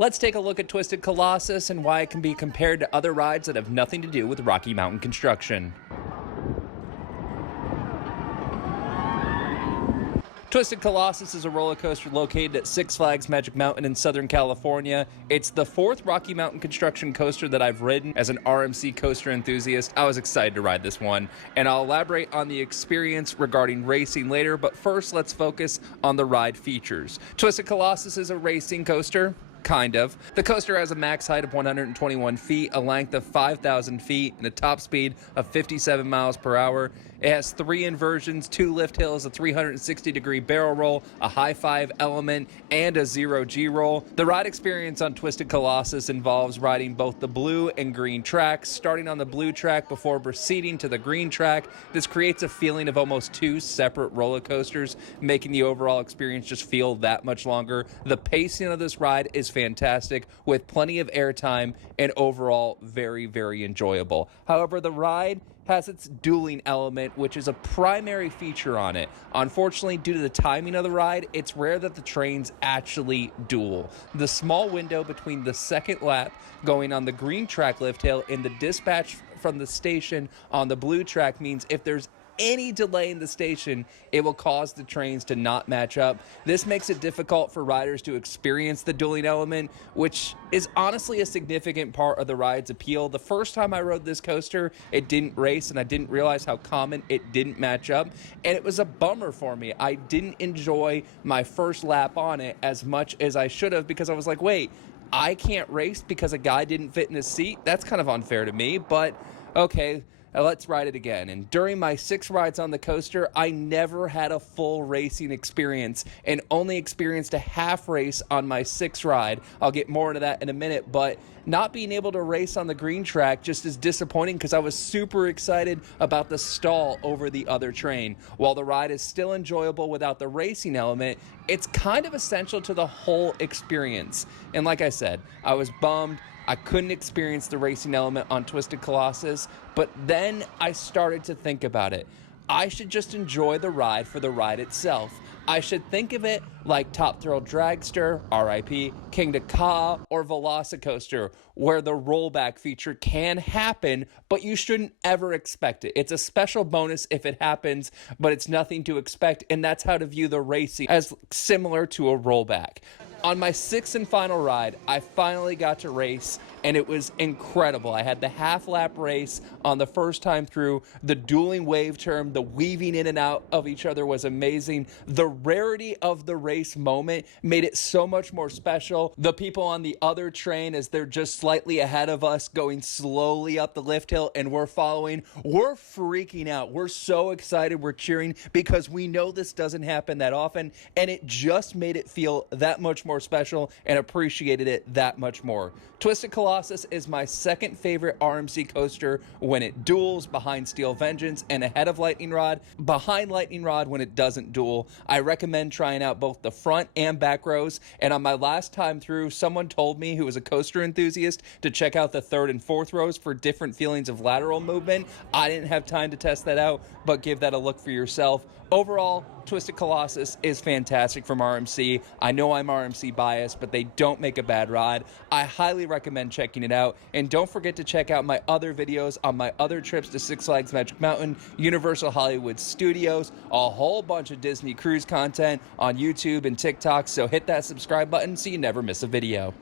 Let's take a look at Twisted Colossus and why it can be compared to other rides that have nothing to do with Rocky Mountain construction. Twisted Colossus is a roller coaster located at Six Flags Magic Mountain in Southern California. It's the fourth Rocky Mountain construction coaster that I've ridden. As an RMC coaster enthusiast, I was excited to ride this one, and I'll elaborate on the experience regarding racing later, but first let's focus on the ride features. Twisted Colossus is a racing coaster. Kind of. The coaster has a max height of 121 feet, a length of 5,000 feet, and a top speed of 57 miles per hour. It has 3 inversions, 2 lift hills, a 360-degree barrel roll, a high 5 element, and a 0G roll. The ride experience on Twisted Colossus involves riding both the blue and green tracks, starting on the blue track before proceeding to the green track. This creates a feeling of almost 2 separate roller coasters, making the overall experience just feel that much longer. The pacing of this ride is fantastic, with plenty of airtime and overall very, very enjoyable. However, the ride has its dueling element, which is a primary feature on it. Unfortunately, due to the timing of the ride, it's rare that the trains actually duel. The small window between the second lap going on the green track lift hill and the dispatch from the station on the blue track means if there's any delay in the station, it will cause the trains to not match up. This makes it difficult for riders to experience the dueling element, which is honestly a significant part of the ride's appeal. The first time I rode this coaster, it didn't race, and I didn't realize how common it didn't match up, and it was a bummer for me. I didn't enjoy my first lap on it as much as I should have, because I was like, wait, I can't race because a guy didn't fit in his seat? That's kind of unfair to me, but okay. Now let's ride it again. And during my 6 rides on the coaster, I never had a full racing experience and only experienced a half race on my 6th ride. I'll get more into that in a minute, but not being able to race on the green track just is disappointing because I was super excited about the stall over the other train. While the ride is still enjoyable without the racing element, it's kind of essential to the whole experience. And like I said, I was bummed I couldn't experience the racing element on Twisted Colossus, but then I started to think about it. I should just enjoy the ride for the ride itself. I should think of it like Top Thrill Dragster, RIP, Kingda Ka, or Velocicoaster, where the rollback feature can happen, but you shouldn't ever expect it. It's a special bonus if it happens, but it's nothing to expect, and that's how to view the racing, as similar to a rollback. On my 6th and final ride, I finally got to race, and it was incredible. I had the half-lap race on the first time through. The dueling wave term, the weaving in and out of each other was amazing. The rarity of the race moment made it so much more special. The people on the other train, as they're just slightly ahead of us, going slowly up the lift hill, and we're following, we're freaking out. We're so excited. We're cheering because we know this doesn't happen that often, and it just made it feel that much more special and appreciated it that much more. Twisted Colossus is my 2nd favorite RMC coaster when it duels, behind Steel Vengeance and ahead of Lightning Rod, behind Lightning Rod when it doesn't duel. I recommend trying out both the front and back rows, and on my last time through, someone told me, who was a coaster enthusiast, to check out the 3rd and 4th rows for different feelings of lateral movement. I didn't have time to test that out, but give that a look for yourself. Overall, Twisted Colossus is fantastic from RMC. I know I'm RMC biased, but they don't make a bad ride. I highly recommend checking it out. And don't forget to check out my other videos on my other trips to Six Flags Magic Mountain, Universal Hollywood Studios, a whole bunch of Disney Cruise content on YouTube and TikTok. So hit that subscribe button so you never miss a video.